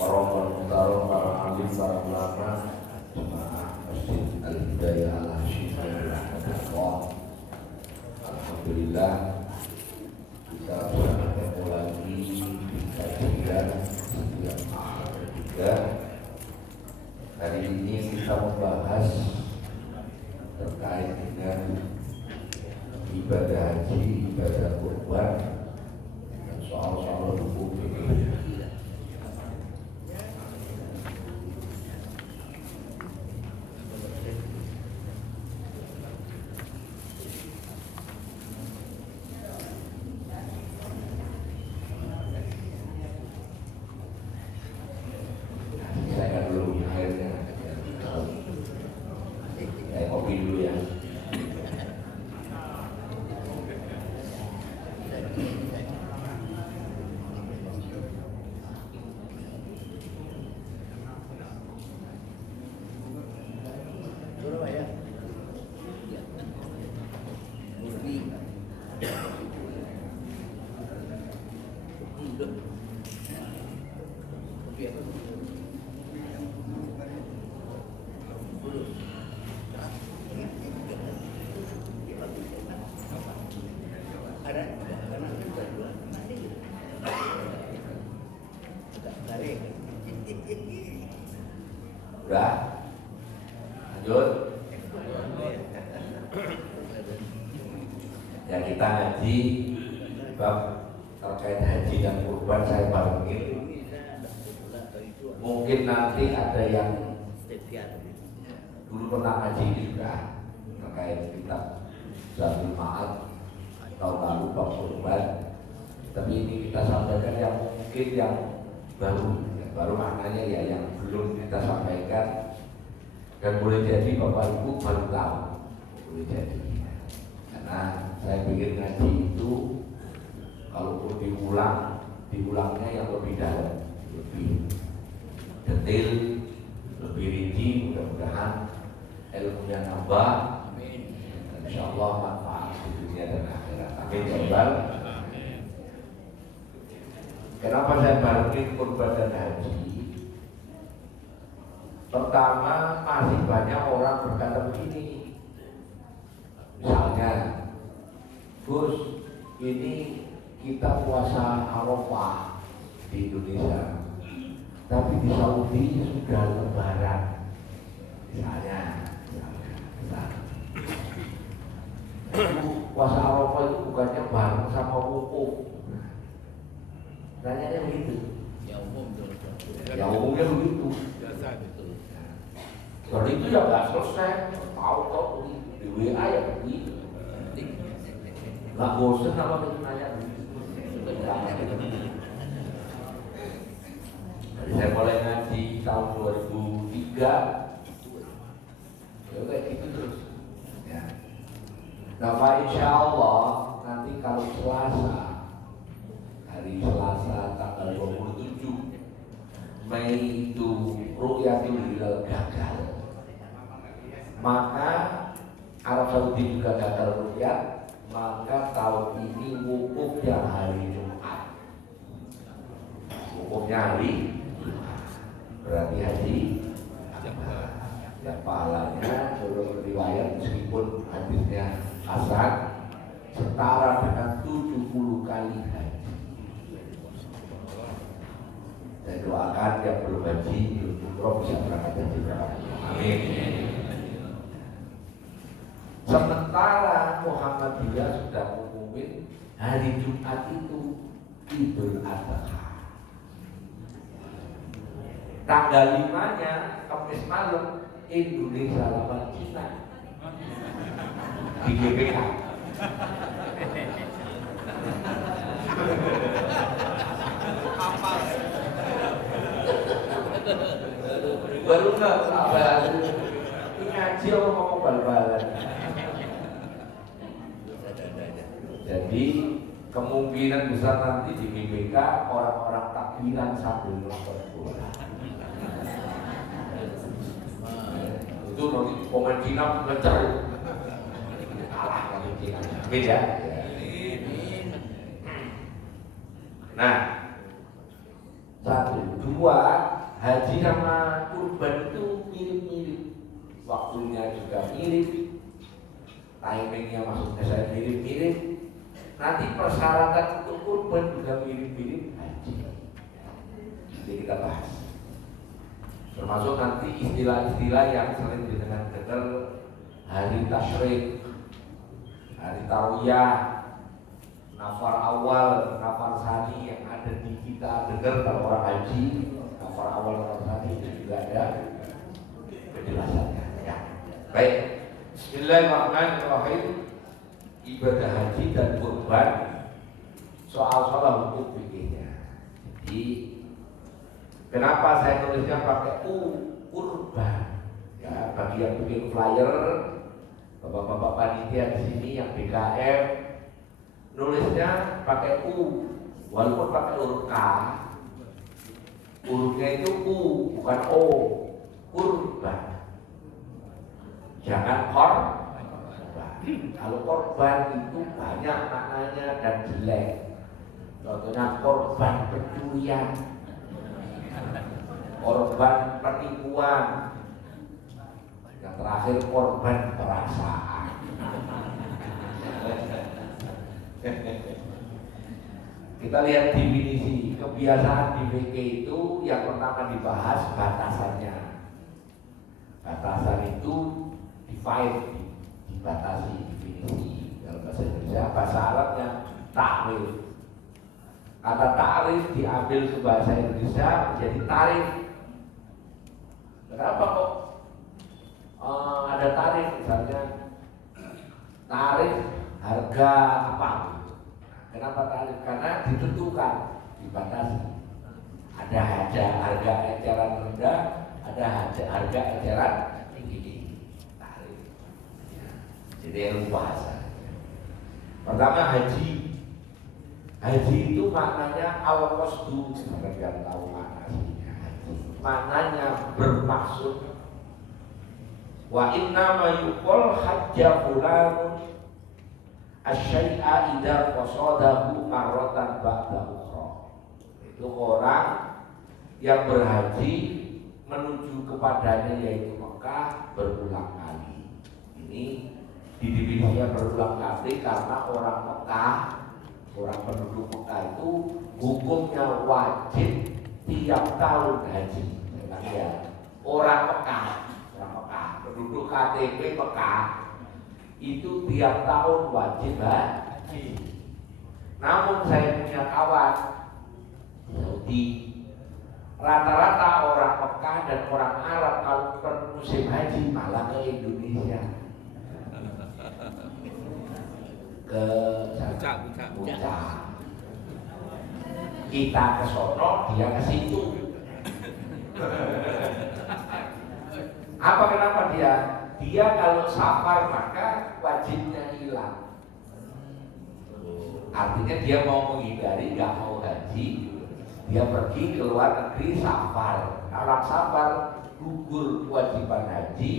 para alim, para ulama, jemaah Masjid Al-Hidayah Al-Hashimiyah Rahmatullah. Alhamdulillah kita bisa bertemu lagi di kajian yang ketiga. Hari ini kita membahas terkait dengan ibadah haji, ibadah kurban, dan soal-soal hukum ini. Udah, lanjut. Ya kita ngaji bab terkait haji dan kurban saya barengin. Mungkin nanti ada yang dulu pernah ngaji ini juga terkait kitab Zadul Ma'ad tahun lalu bab kurban. Tapi ini kita sampaikan yang mungkin yang baru maknanya ya yang belum kita sampaikan, dan boleh jadi Bapak Ibu baru tahu, boleh jadi karena saya pikir ngaji itu kalaupun diulangnya yang lebih dalam, lebih detail, lebih rinci. Mudah-mudahan ilmunya nambah, insya Allah manfaat di dunia dan akhirat. Amin ya rabbal. Kenapa saya barengin kurban dan haji? Pertama, masih banyak orang berkata begini, misalnya, Gus, ini kita puasa Arafah di Indonesia, tapi di Saudi sudah Lebaran, misalnya. Puasa Arafah itu bukannya bareng sama wukuf. Tanyanya begitu. Ya umumnya begitu. Kalau itu ya nggak selesai. Tahu di WA ya begitu. Nggak bosen apa itu nanya begitu. Jadi saya mulai ngaji tahun 2003. Ya kayak gitu terus. Ya. Nah, Pak, insya Allah nanti kalau hari Selasa tanggal 27 Mei itu Ru'yatul Hilal gagal, maka Arab Saudi juga gagal ru'yat, maka tahun ini wukufnya hari Jumat. Wukufnya hari Jumat berarti haji dan pahalanya menurut riwayat meskipun hadisnya hasan setara dengan 70 kali haji. Saya doakan yang belum haji, belum umroh bisa berangkat haji berapa. Amin. Sementara Muhammadiyah sudah mengumumin hari Jumat itu Idul Adha. Tanggal 5-nya Kamis malam Indonesia lawan Cina di GBK. Baru nggak sabar ngaji ngomong bal-balan. Jadi kemungkinan besar nanti di GBK orang-orang takbiran sambil nonton bola. Itu nanti pemain Cina ngecer kalah lagi Cina. Beda. Ya. Satu, dua, haji sama kurban itu mirip-mirip, waktunya juga mirip, timingnya maksudnya saya mirip-mirip. Nanti persyaratan untuk kurban juga mirip-mirip haji. Jadi kita bahas. Termasuk nanti istilah-istilah yang sering didengar hari tasyrik, hari tarwiyah, nafar awal, nafar sani yang ada di kita dengar kalau orang haji, nafar awal, nafar sani itu juga ada penjelasannya. Ya. Baik, Bismillahirrahmanirrahim. Ibadah haji dan kurban, soal-soal hukum fikihnya. Jadi kenapa saya tulisnya pakai kurban? Ya, bagi yang bikin flyer, bapak-bapak panitia di sini yang BKM nulisnya pakai walaupun pakai huruf K, hurufnya itu bukan O, kurban. Jangan korban. Kalau korban itu banyak maknanya dan jelek. Contohnya korban pencurian, korban penipuan, yang terakhir korban perasaan. Kita lihat definisi kebiasaan di VK itu yang pertama dibahas batasannya. Batasan itu define, dibatasi, definisi. Dalam bahasa Indonesia, bahasa Arabnya ta'rif. Kata ta'rif diambil ke bahasa Indonesia menjadi tarif. Kenapa kok ada tarif? Misalnya tarif harga apa? Kenapa tarif? Karena ditentukan, dibatasi. Ada harga eceran rendah, ada harga eceran tinggi. Tarif. Jadi ilmu bahasa. Pertama haji. Haji itu maknanya al-qasdu, sebenarnya tahu makna aslinya haji. Maknanya bermaksud. Wa inna ma yuqal hajja fulanun asyai'a idza qasadahu marratan ba'da ukhra. Itu orang yang berhaji menuju kepadanya yaitu Mekah berulang kali. Ini didefinisikan berulang kali karena orang Mekah, orang penduduk Mekah itu hukumnya wajib tiap tahun haji. Ya, orang Mekah, penduduk KTP Mekah itu tiap tahun wajib haji. Namun saya punya kawan Saudi, rata-rata orang Mekah dan orang Arab kalau musim haji malah ke Indonesia, ke Puncak. Kita ke sono, dia ke situ. Apa kenapa dia? Dia kalau safar maka wajibnya hilang. Artinya dia mau menghindari, nggak mau haji, dia pergi ke luar negeri safar. Orang safar gugur kewajiban haji,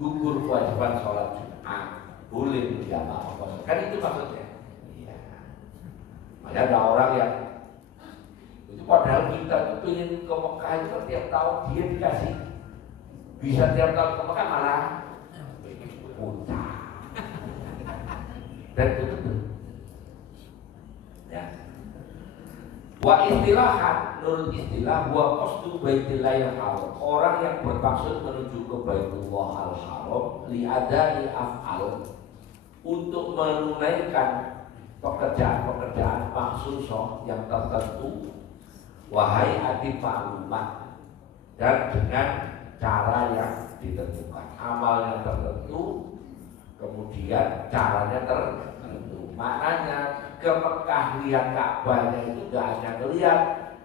gugur kewajiban sholat Jumat, boleh berjamaah. Kan itu maksudnya. Iya. Ada orang yang itu padahal kita tuh pengen ke Mekah itu tiap tahun dia dikasih. Bisa tiap tahun ke Mekah malah Puncak. Dan itu betul. Ya. Wa istilahan, menurut istilah wa qasdu baitillahil haram. Orang yang bermaksud menuju ke Baitullah al-Haram li adai af'al, untuk menunaikan pekerjaan-pekerjaan maksusoh yang tertentu, wahai adi maklumat, dan dengan cara yang ditentukan, amal yang tertentu, kemudian caranya tertentu. Maknanya ke Mekah lihat Ka'bahnya itu tidak hanya melihat,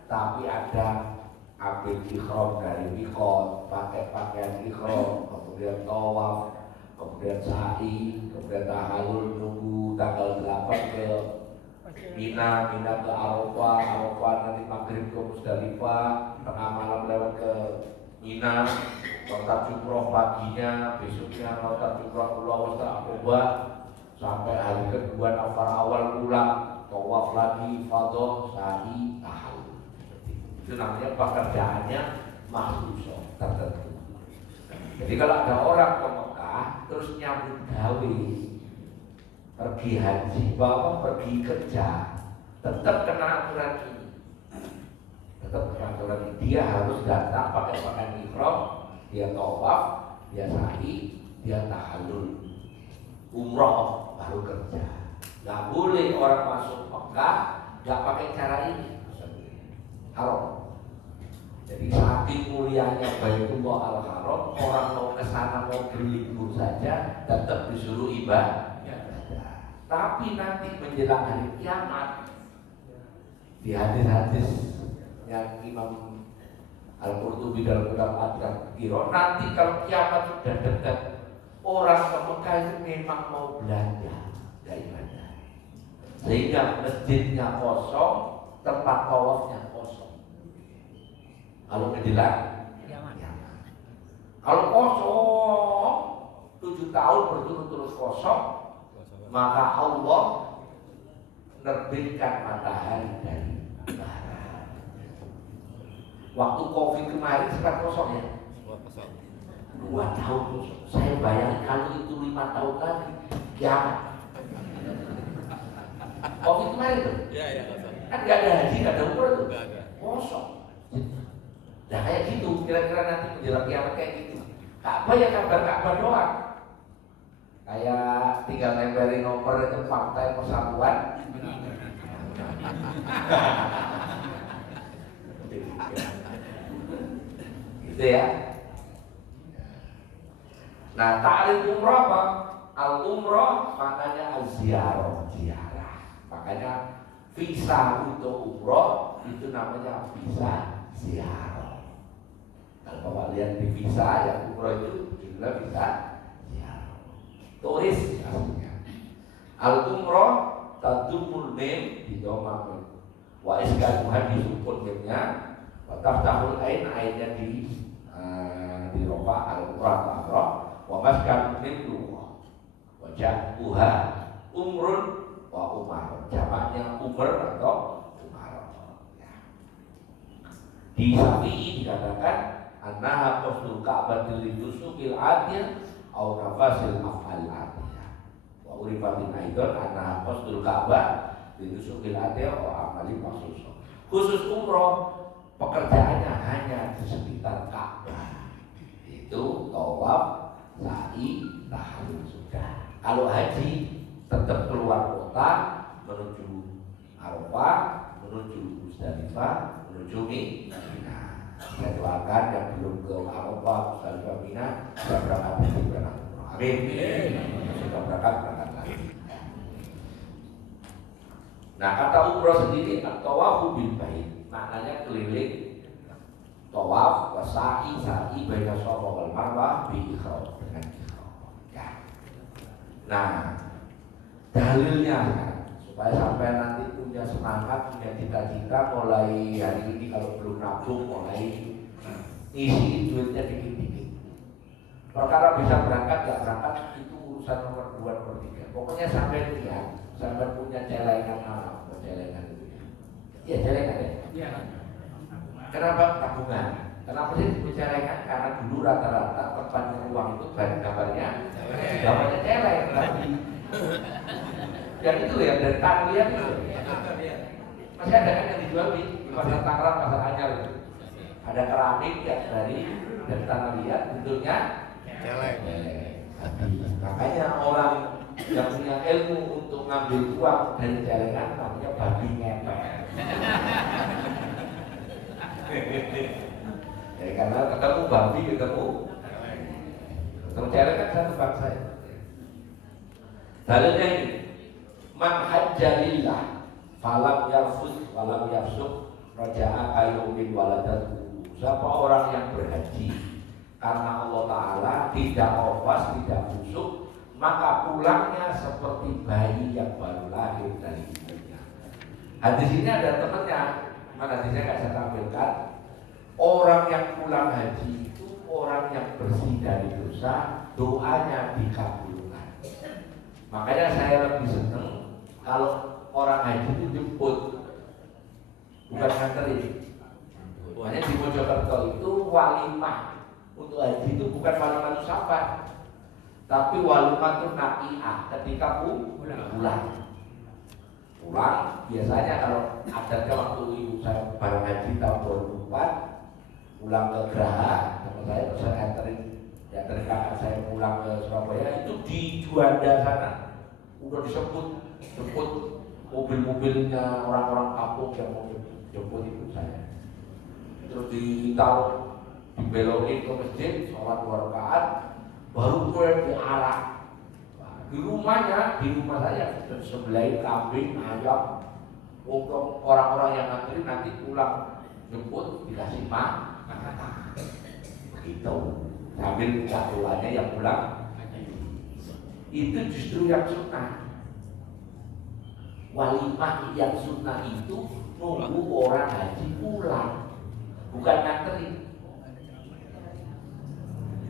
tapi ada ambil ikhram dari miqat, pakai pakaian ikhram, kemudian tawaf, kemudian sa'i, kemudian tahallul, nunggu tanggal 8 ke Mina ke Arafah, nanti maghrib ke Musdalifah, tengah malam lewat ke Mina, lontar jumroh paginya, besoknya lontar jumroh Aqobah, sampai hari kedua nafar awal pulang, tawaf lagi, fadhah, sa'i, tahallul. Itu namanya pekerjaannya makhluk tertentu. Jadi kalau ada orang ke Mekah terus nyambut gawe, pergi haji, pergi kerja, tetap kena aturan ini. Tetap kena aturan ini. Dia harus datang pakai pakaian ihram, dia tawaf, dia sa'i, dia tahallul, umroh, baru kerja. Gak boleh orang masuk Mekah gak pakai cara ini, haram. Jadi saking mulianya Baitullah Al-Haram, orang mau ke sana mau berlibur saja tetap disuruh ibadah. Tapi nanti menjelang hari kiamat, di hadis-hadis yang Imam Al-Qurtubi dalam kitab At-Tadhkirah, nanti kalau kiamat sudah dekat, orang ke Mekah itu memang mau belanja, gak ibadah. Sehingga masjidnya kosong, tempat tawafnya kosong. Kalau menjelang kiamat. Kalau kosong 7 tahun berturut-turut kosong, maka Allah menerbitkan matahari dari barat. Waktu Covid kemarin sempat kosong ya? 2 tahun kosong. Saya bayangin kalau itu 5 tahun lagi kiamat. Covid kemarin tuh? Iya, kosong. Kan gak ada haji, gak ada umroh tuh? Kosong. Nah kayak gitu, kira-kira nanti menjelang kiamat kayak gitu. Ka'bah ya kabar Ka'bah doang. Kayak tinggal nemperin nomor itu partai persatuan. Gitu ya. Nah ta'rif umroh apa? Al-umroh maknanya al-ziarah, ziarah. Makanya visa untuk umroh itu namanya visa ziarah. Kalau Bapak lihat di visa yang umroh itu juga visa ziarah, turis artinya. Al-umroh tadumul mim di domah wa iskanuha disukun mimnya wa taftahul ain, ainnya di rofa al-umrah al-umrah wa maskan mim lughah wa ja'uha umrun wa umar, jamaknya umr atau umar ya. Di Syafi'i dikatakan annaha qasdul ka'batil lidusukil adil au nafasil af'al adiyah wa urifatin aidon annaha qasdul ka'bah lidusukil adil au amali maksus. Khusus umroh pekerjaannya hanya di sekitar Ka'bah, itu tawaf, sa'i, tahallul sudah. Kalau haji tetap keluar kota menuju Arafah, menuju Musdalifah, menuju Mina. Saya doakan yang belum ke Arafah, Musdalifah, Mina, sudah berangkat haji, berangkat umroh. Amin. Sudah berangkat lagi. Nah kata umroh sendiri at-tawafu bil bait, maknanya keliling tawaf, wasa'i, sa'i baina Shafa wal Marwah bi ihram, dengan ihram. Ya. Nah dalilnya supaya sampai nanti punya semangat, punya cita-cita, mulai hari ini kalau belum nabung mulai isi duitnya dikit-dikit. Perkara bisa berangkat gak berangkat itu urusan nomor 2, nomor 3. Pokoknya sampai niat, sampai punya celengan alam, celengan itu. Iya celengan ya. Iya. Kenapa tabungan? Kenapa sih celengan? Karena dulu rata-rata tempatnya uang itu banyak gambarnya celeng. Dan itu ya dari tanah liat itu. Masih ada kan yang dijual di pasar Tangerang, pasar Anyar itu. Ada keramik ya dari tanah liat bentuknya celeng. Makanya orang yang punya ilmu untuk ngambil uang dari celengan namanya babi ngepet. Ya karena ketemu babi, ketemu celengan satu bangsa. Dalilnya ini, man hajjalillah falam yarfud walam yafsuk raja'a kayumin waladatu. Siapa orang yang berhaji karena Allah Ta'ala tidak ofas, tidak busuk, maka pulangnya seperti bayi yang baru lahir dari ibunya. Hadis ini ada temannya, mana hadisnya nggak saya tampilkan. Orang yang pulang haji itu orang yang bersih dari dosa, doanya dikabulkan. Makanya saya lebih senang kalau orang haji itu jemput, bukan nganterin. Makanya di Mojokerto itu walimah untuk haji itu bukan walimah safar, tapi walimah itu nakiah ketika pulang. Biasanya kalau adatnya waktu ibu saya bareng haji tahun 2004 pulang ke Geraha sama saya, terus saya anterin kakak saya pulang ke Surabaya, itu di Juanda sana udah jemput mobil-mobilnya orang-orang kampung yang mau jemput ibu saya, terus ditaruh dibelokin ke masjid, sholat 2 rakaat, baru mulai diarak. Di rumah saya sebelahin kambing, ayam untuk orang-orang yang nanti pulang jemput dikasih makan. Begitu. Sambil catulannya yang pulang. Itu justru yang sunnah. Walimah yang sunnah itu nunggu orang haji pulang, bukan nganterin.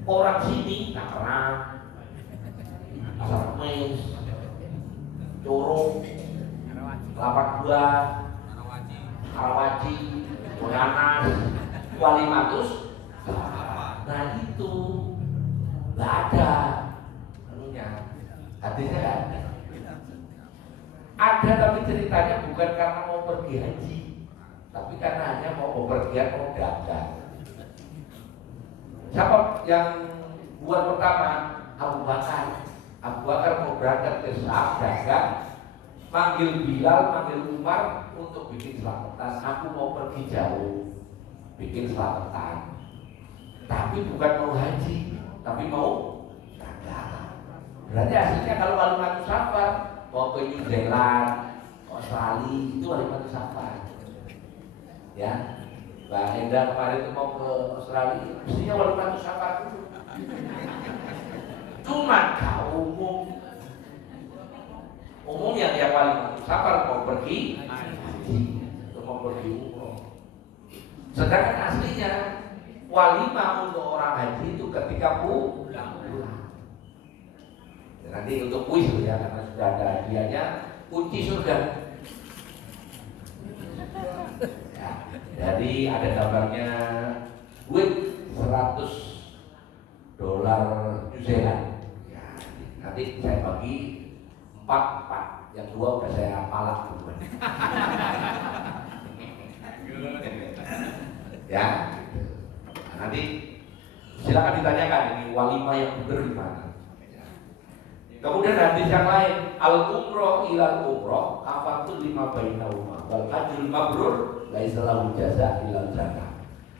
Orang sini Tangerang, Pasar Kemis, Curug, Kelapa Dua, Karawaci, Bonanas, Walimatus. Nah itu nggak ada anunya, hadisnya nggak ada. Ada tapi ceritanya bukan karena mau pergi haji, tapi karena hanya mau bepergian, mau dagang. Siapa yang buat pertama? Abu Bakar mau berangkat ke Syam dagang, manggil Bilal, manggil Umar untuk bikin selamatan. Aku mau pergi jauh, bikin selamatan. Tapi bukan mau haji, tapi mau dagang. Berarti hasilnya kalau walimah safar mau ke New Zealand, Australia, itu walimah safar. Ya, Mbak Enda kemarin itu mau ke Australia, mestinya walimah safar dulu. Cuma kalau umum yang walimah safar mau pergi haji, mau pergi umroh. Sedangkan aslinya walimah untuk orang haji itu ketika pulang. Nanti untuk kuis ya, karena sudah ada hadiahnya, kunci surga. Ya, jadi ada gambarnya duit $100 New Zealand. Ya, nanti saya bagi 4, yang 2 udah saya palak duluan. Ya, nanti silakan ditanyakan ini walimah yang benar di mana. Kemudian hadis yang lain, al-umroh ilal umroh afatul lima bainahuma wal hajjul mabrur laisa lahu jaza ilal jannah.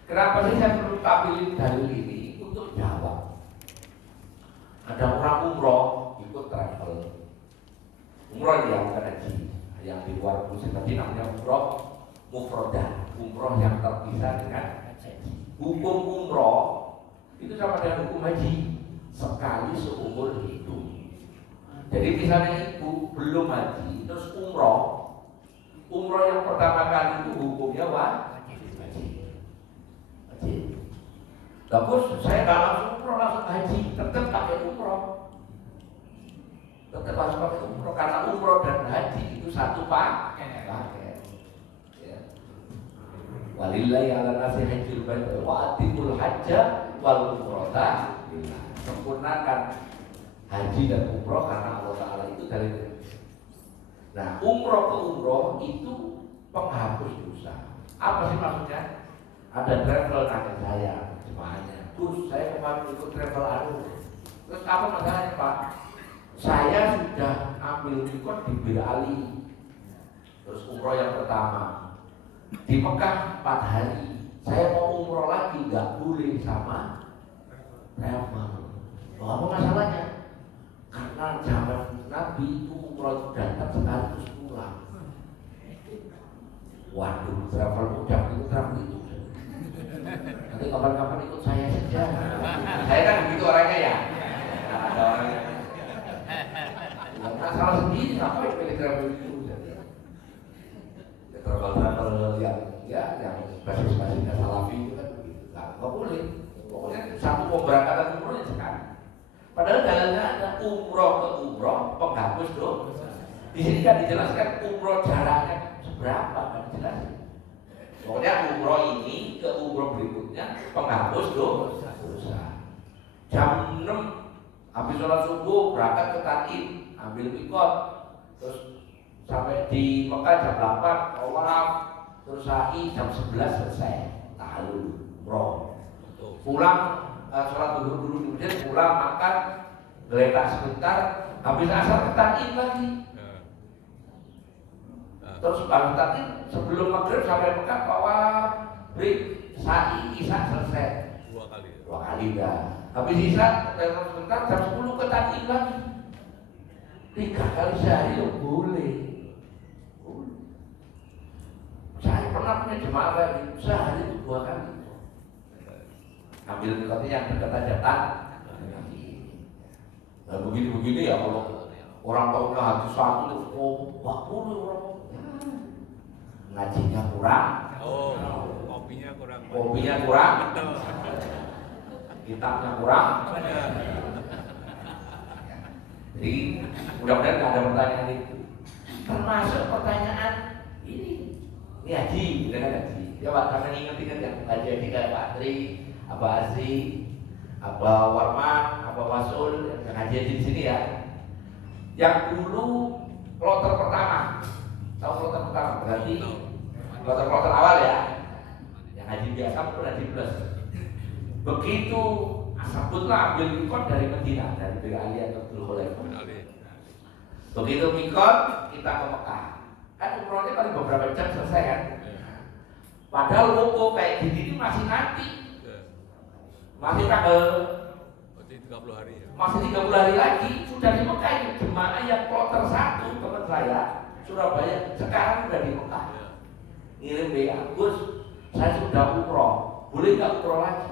Kenapa sih saya perlu tampilin dalil ini? Untuk jawab. Ada orang umroh ikut travel, umroh dia bukan haji, yang di luar musim haji namanya umroh mufrodah, umroh yang terpisah dengan haji. Hukum umroh itu sama dengan hukum haji, sekali seumur hidup. Jadi misalnya ibu belum haji terus umroh yang pertama kali itu hukumnya wajib. Bagus, saya nggak langsung umroh, langsung haji, tetap pakai umroh. Tetap harus pakai umroh karena umroh dan haji itu satu paket. Ya. Walillahi ala nasi hajjul bait wa atimul hajja wal umrata. Sempurnakan haji dan umroh karena Allah Ta'ala itu dari. Nah, umroh ke umroh itu penghapus dosa. Apa sih maksudnya? Ada travel tanya saya, jemaahnya, Gus, saya kemarin ikut travel anu. Terus apa masalahnya Pak? Saya sudah ambil ikut di Bir Ali. Terus umroh yang pertama di Mekah 4 hari. Saya mau umroh lagi, nggak boleh sama travel. Apa masalahnya? Karena zaman Nabi itu umroh datang sekali terus pulang. Waduh, travel udah itu travel itu. Nanti kapan-kapan ikut saya saja. Saya kan begitu orangnya ya. Ada orangnya. Ya, masalah sendiri, apa yang pilih travel itu? Travel yang basis-basisnya salafi itu kan begitu. Nggak boleh. Pokoknya satu pemberangkatan umrohnya sekali. Padahal dalamnya ada umroh ke umroh penghapus dosa. Di sini kan dijelaskan umroh jaraknya seberapa, kan dijelasin. Pokoknya umroh ini ke umroh berikutnya penghapus dosa. Jam 6 habis sholat subuh berangkat ke Taif, ambil mikot, terus sampai di Mekah jam 8 tawaf, terus sa'i jam 11 selesai tahlul umroh. Pulang sholat duhur dulu di masjid, pulang makan, geletak sebentar, habis asar ke Taif lagi. Terus habis Taif sebelum maghrib sampai Mekah tawaf, break, sa'i, isya selesai. Dua kali dah. Habis isya sebentar jam 10 ke Taif lagi. 3 kali sehari loh boleh. Saya pernah punya jemaah kayak gitu, sehari itu 2 kali. Ambil mikotnya yang dekat aja tak. Nah begini ya kalau orang tahunya hati satu terus nggak boleh orang ngajinya kurang. Kopinya kurang. Kitabnya kurang. Jadi mudah-mudahan nggak ada pertanyaan itu. Termasuk pertanyaan ini haji, kita kan haji. Ya Pak, karena ingat-ingat yang haji kayak Pak Tri, Abah Asri, Abah Warman, Abah Wasul yang haji di sini ya. Yang dulu kloter pertama, tahu kloter pertama berarti kloter awal ya. Yang haji biasa pun haji plus. Begitu sebutlah ambil mikot dari Medina, dari Bira Ali atau Dzulhulaifah. Begitu mikot kita ke Mekah. Kan umrohnya paling beberapa jam selesai kan. Padahal wukuf kayak gini ini masih nanti. Masih tanggal 30 hari ya. Masih 30 hari lagi sudah di Mekah ini. Jemaah yang kloter 1 teman saya Surabaya sekarang sudah di Mekah. Ngirim WA, Gus, saya sudah umroh. Boleh nggak umroh lagi?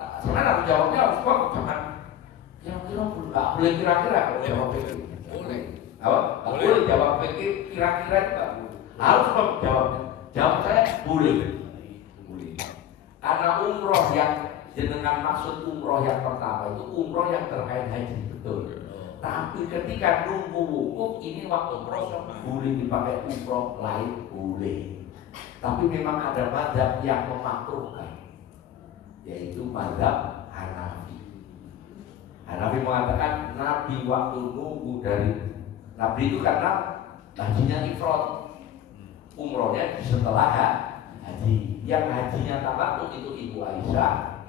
Sebenarnya jawabnya harus kok jangan kira-kira nggak boleh kira-kira kalau jawab pikir boleh apa nggak boleh jawab pikir kira-kira itu nggak boleh harus kok jawab saya boleh karena umroh yang jenengan maksud umroh yang pertama itu umroh yang terkait haji betul tapi ketika nunggu wukuf ini waktu umroh boleh dipakai umroh lain boleh tapi memang ada mazhab yang memakruhkan yaitu mazhab Hanafi. Hanafi mengatakan Nabi waktu nunggu dari Nabi itu karena hajinya ifrad, umrohnya setelah haji. Yang hajinya tamattu itu Ibu Aisyah,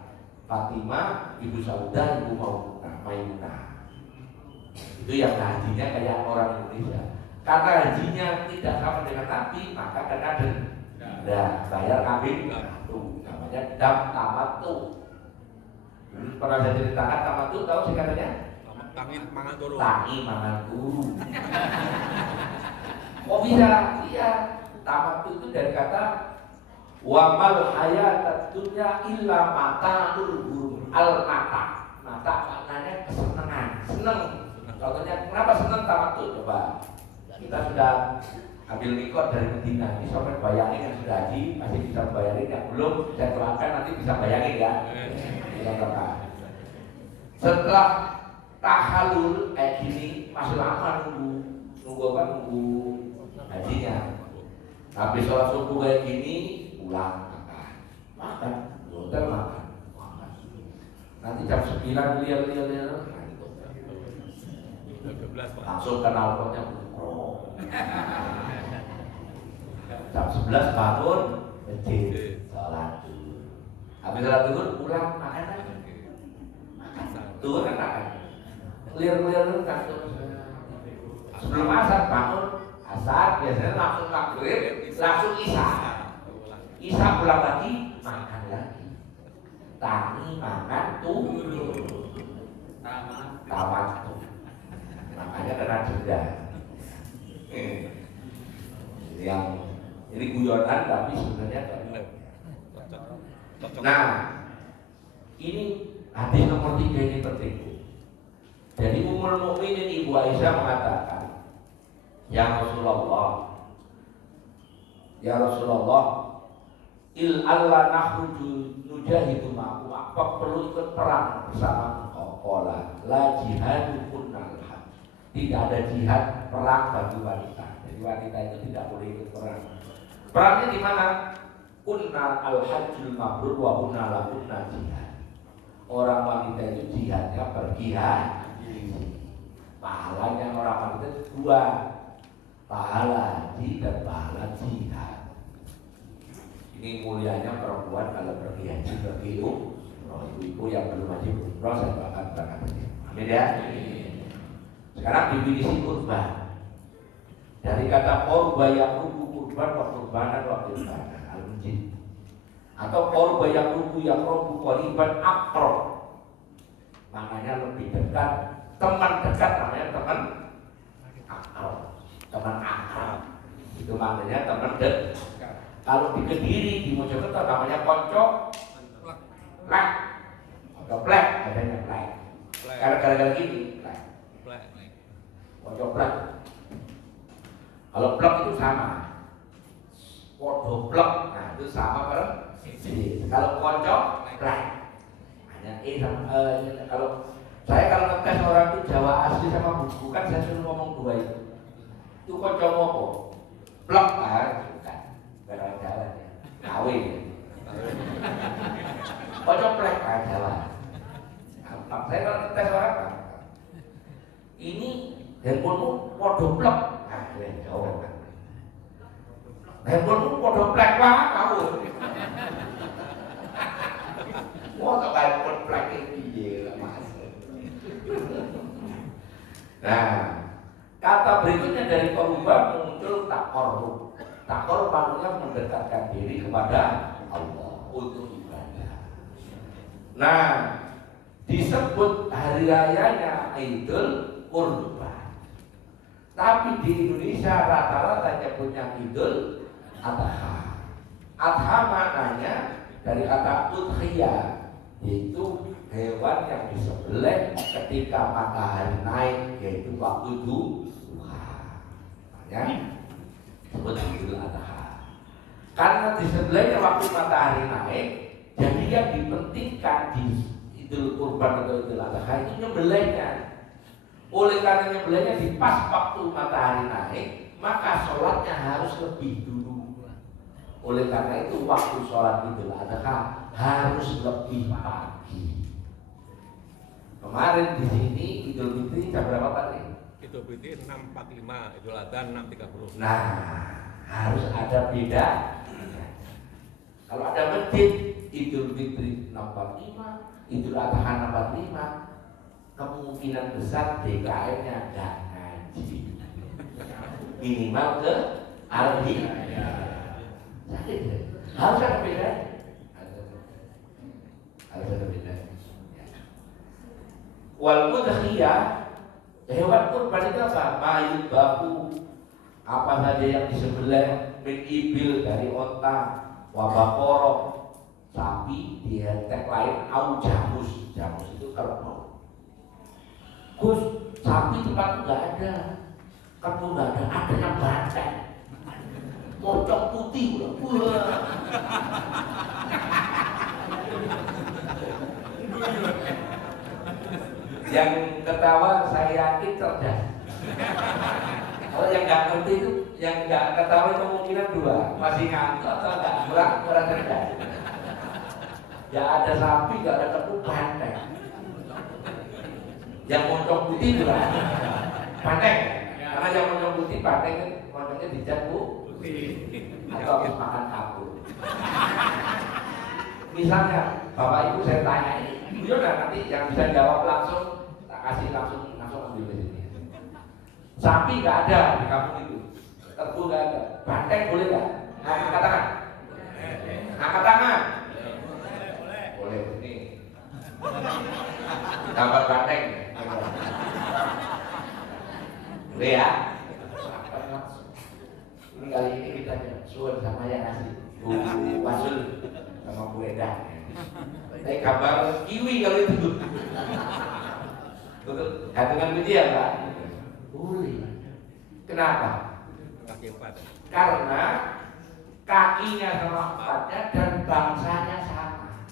Fatimah, Ibu Saudah, Ibu Maimunah. Itu yang hajinya kayak orang Indonesia. Karena hajinya tidak sama dengan Nabi, maka kena denda, bayar kambing. Namanya dam tamattu. Pernah saya ceritakan tamattu tahu sih katanya? Tangi mangan turu. Tangi mangan turu. Oh bisa? Iya. Tamattu itu dari kata wa mal hayatud dunya illa mata'ul ghurur. Al mata. Mata maknanya kesenangan, seneng. Contohnya kenapa seneng tamattu? Coba. Kita sudah ambil mikot dari Medina, ini sampai bayangin yang sudah haji masih bisa bayangin, yang belum saya terangkan nanti bisa bayangin ya. Setelah tahalul kayak gini masih lama nunggu hajinya. Habis sholat subuh kayak gini pulang makan, hotel makan. Nanti jam 9 lihat langsung kenal potnya jam 11 bangun masjid sholat dulu. Habis sholat dulu pulang makan lagi. Turun kan makan. Clear kan sebelum asar bangun asar biasanya langsung maghrib langsung isya. Isya pulang lagi makan lagi. Tangi makan turun. Tamat tuh. Makanya kena denda. Yang ini guyonan tapi sebenarnya benar. Nah, ini hadis nomor 3 ini penting. Jadi Ummul Mukminin Ibu Aisyah mengatakan, Ya Rasulullah, il Allah nahruju nujahidu ma'akum. Apa perlu ikut perang bersama engkau? Qala la jihadu kunnal haq. Tidak ada jihad perang bagi wanita. Jadi wanita itu tidak boleh ikut perang. Perangnya di mana? Kunna al-hajjul mabrur wa kunna la kunna jihad. Orang wanita itu jihadnya pergi haji. Pahalanya orang wanita itu dua, pahala haji dan pahala jihad. Ini mulianya perempuan kalau pergi haji, pergi umroh. Ibu-ibu yang belum haji umroh saya doakan berangkat haji. Amin ya. Sekarang definisi kurban. Dari kata korba yang ruku kurban wa kurbanan wa kurbanan al-mujid. Atau korba yang ruku yang ruku qariban akrob. Maknanya lebih dekat, teman dekat namanya teman akrob. Teman akrab. Itu maknanya teman dekat. Kalau di Kediri, di Mojokerto namanya konco plek. Konco plek, adanya plek. Gara-gara gini, plek. Konco plek. Kalau plek itu sama. Podo plek, nah itu sama kan? Kalau konco plek. Hanya kalau saya kalau ngetes orang itu Jawa asli sama bukan saya suruh ngomong dua itu. Itu konco mopo. Plek bukan. Jalan ya, kawin. Konco plek Jawa. Saya kalau ngetes orang kan, ini handphonemu podo plek. Jawa. Handphonemu podo plek wah kamu. Wah kok handphone plek iki ya Mas. Nah, kata berikutnya dari korban muncul takorub. Takorub maknanya mendekatkan diri kepada Allah untuk ibadah. Nah, disebut hari rayanya Idul Kurban. Tapi di Indonesia rata-rata nyebutnya Idul Adha. Adha maknanya dari kata udhiyah, yaitu hewan yang disembelih ketika matahari naik, yaitu waktu duha. Ya, disebut Idul Adha. Karena disembelihnya waktu matahari naik, jadi yang dipentingkan di Idul Kurban atau Idul Adha itu nyembelihnya. Oleh karena nyembelihnya di pas waktu matahari naik, maka sholatnya harus lebih dulu. Oleh karena itu waktu sholat Idul Adha harus lebih pagi. Kemarin di sini Idul Fitri jam berapa tadi? Idul Fitri 6.45, Idul Adha 6.30. Nah, harus ada beda. Kalau ada masjid Idul Fitri 6.45, Idul Adha 6.45, kemungkinan besar DKM-nya nggak ngaji. Minimal ke Arbi. Harus ada beda. Harus ada beda. Wal udhiyah, hewan kurban itu apa? Mayit baku, apa saja yang disembelih, min ibil dari onta, wabakoro, sapi, di tag lain, au jamus. Jamus itu kerbau. Gus, sapi tempat nggak ada, kerbau nggak ada, adanya banteng, mocok putih udah. Yang ketawa saya yakin cerdas. Kalau yang nggak ngerti itu, yang nggak ketawa kemungkinan dua, masih ngantuk atau nggak kurang cerdas. Ya ada sapi, nggak ada kerbau, banteng. Yang moncong putih juga banteng, karena yang moncong putih banteng moncongnya dicat putih atau habis makan kapur. Misalnya bapak ibu saya tanya ini, beliau nanti yang bisa jawab langsung tak kasih langsung ambil di sini. Sapi nggak ada di kampung itu, kerbau nggak ada, banteng boleh nggak? Angkat tangan, angkat tangan. Boleh ini. Gambar banteng. Boleh ya? Ini kali ini kita suun sama yang asli Bu Wasul sama Bu Eda. Saya gambar kiwi kalau itu. Betul, gantungan kunci ya Pak? Boleh. Kenapa? Kaki 4. Karena kakinya sama empatnya dan bangsanya sama.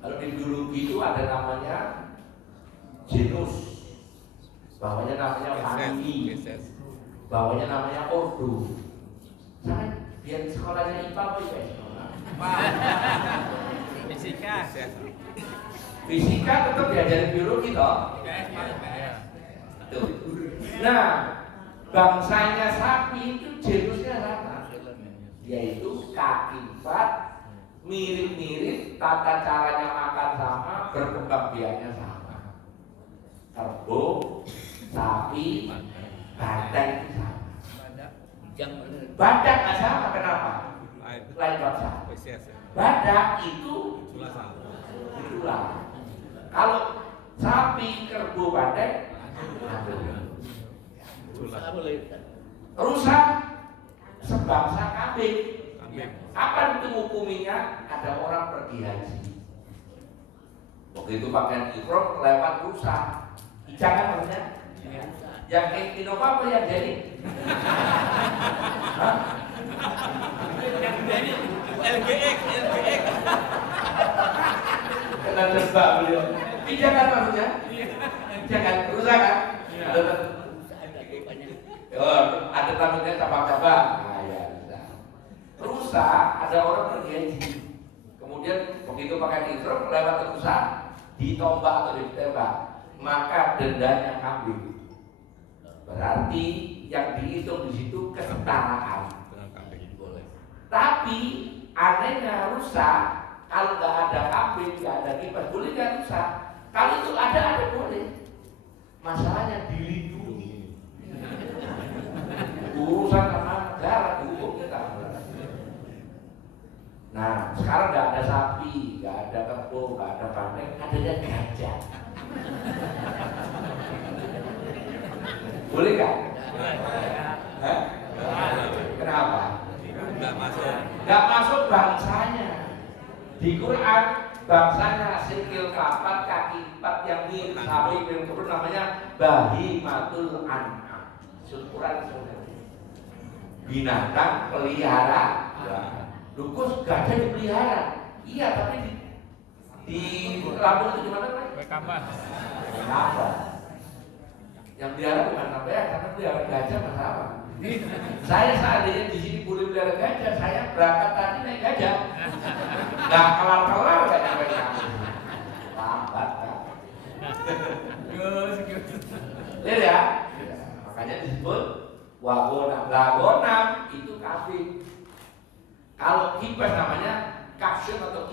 Kalau di biologi itu ada namanya genus, bawahnya namanya famili, bawahnya namanya ordo. Sama Biar sekolahnya IPA apa IPS? Fisika. Fisika tetap diajarin biologi toh. Tuh. Nah, bangsanya sapi itu genusnya sama, yaitu kaki empat, mirip-mirip, tata caranya makan sama, berkembang biaknya sama. Kerbau, sapi, banteng itu sama. Badak nggak sama, kenapa? Lain bangsa. Badak itu tulang. Kalau sapi, kerbau, banteng, rusak sebangsa kambing. Apa itu hukuminya? Ada orang pergi haji, begitu pakaian ihram lewat rusak, jangan maksudnya. Yang Innova apa yang jadi? LGX. Kena tebak beliau. Jangan maksudnya? Jangan rusak kan? Ada takutnya cabang-cabang. Nah, ya, rusak, ada orang pergi haji. Kemudian begitu pakai ihram lewat rusak, ditombak atau ditembak, maka dendanya kambing. Berarti yang dihitung di situ kesetaraan. Tapi anehnya rusak, kalau nggak ada kambing, nggak ada kipas, boleh nggak rusak? Kalau itu ada boleh. Masalahnya dilindungi. Urusan karena negara hukum kita. Nah, sekarang nggak ada sapi, nggak ada kerbau, nggak ada banteng, adanya gajah. Boleh nggak? Kenapa? Nggak masuk bangsanya. Di Quran bangsanya sikil kapat, kaki empat yang mirip sapi yang kemudian namanya bahimatul an'am. Quran binatang pelihara. Lukus gajah dipelihara. Iya, tapi di Lampung itu gimana kan? Kenapa? Yang pelihara bukan sampai karena pelihara gajah masalah. Saya seandainya di sini boleh pelihara gajah, saya berangkat tadi naik gajah. Nggak kelar nggak nyampe kampung. Lambat kan? Lihat ya. Makanya disebut wagonam. Wagonam itu kambing. Kalau kibas namanya kapsun atau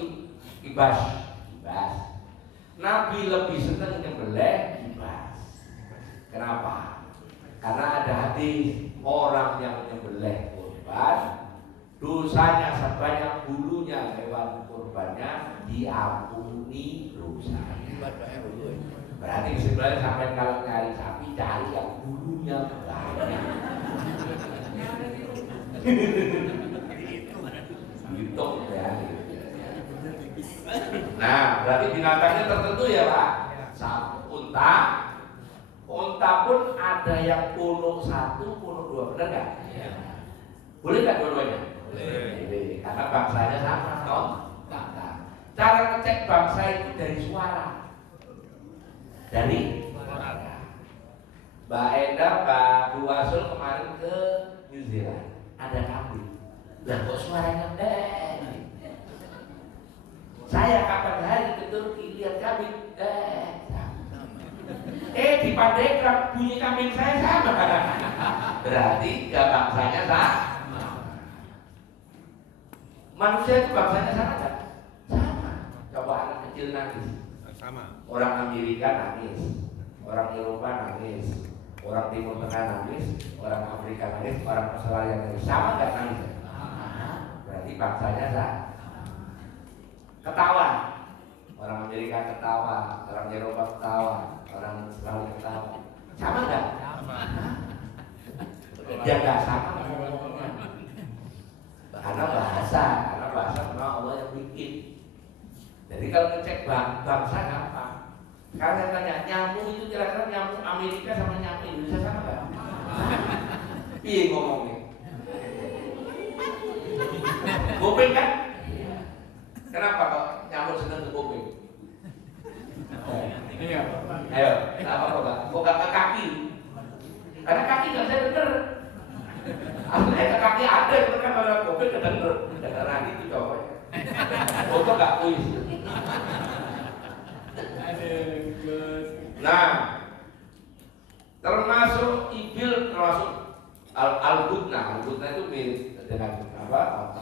kibas. Nabi lebih senang nyembelih kibas. Kenapa? Karena ada hadis orang yang menyembelih kurban, dosanya sebanyak bulunya hewan kurbannya diampuni dosanya. Berarti sebenarnya sampai kalau nyari sapi cari yang bulunya banyak. Hitung ya. Nah, berarti binatangnya tertentu ya Pak. Unta. Unta pun ada yang punuk 1, punuk 2, benar nggak? Boleh nggak dua-duanya? Boleh. Karena bangsanya sama, toh. Cara ngecek bangsa itu dari suara. Dari suara. Mbak Enda, Mbak Bu Wasul kemarin ke New Zealand, ada kambing. Lah kok suaranya Saya kapan hari ke Turki lihat kambing di Pandeglang bunyi kambing saya sama. Berarti gak bangsanya sama. Manusia itu bangsanya sama gak? Sama. Coba anak kecil nangis. Sama. Orang Amerika nangis, orang Eropa nangis, orang Timur Tengah nangis, orang Afrika nangis, orang Australia nangis. Sama gak nangis? Berarti bangsanya sama. Ketawa. Orang Amerika ketawa, orang Eropa ketawa, orang Australia ketawa. Sama nggak? Sama. Ya nggak sama ngomongnya. Karena bahasa memang Allah yang bikin. Jadi kalau ngecek bangsa gampang. Sekarang saya tanya, nyamuk itu kira-kira nyamuk Amerika sama nyamuk Indonesia sama nggak? Iya ngomongnya. Kuping kan? Kenapa kok nyamuk seneng ke kuping? Ayo, kenapa kok gak? Kok gak ke kaki? Karena kaki gak bisa denger. Akhirnya ke kaki ada, itu kan pada mobil kedenger lagi itu cowok. Foto gak kuis. Nah, termasuk ibil, termasuk al-gudna itu mirip dengan apa? Otak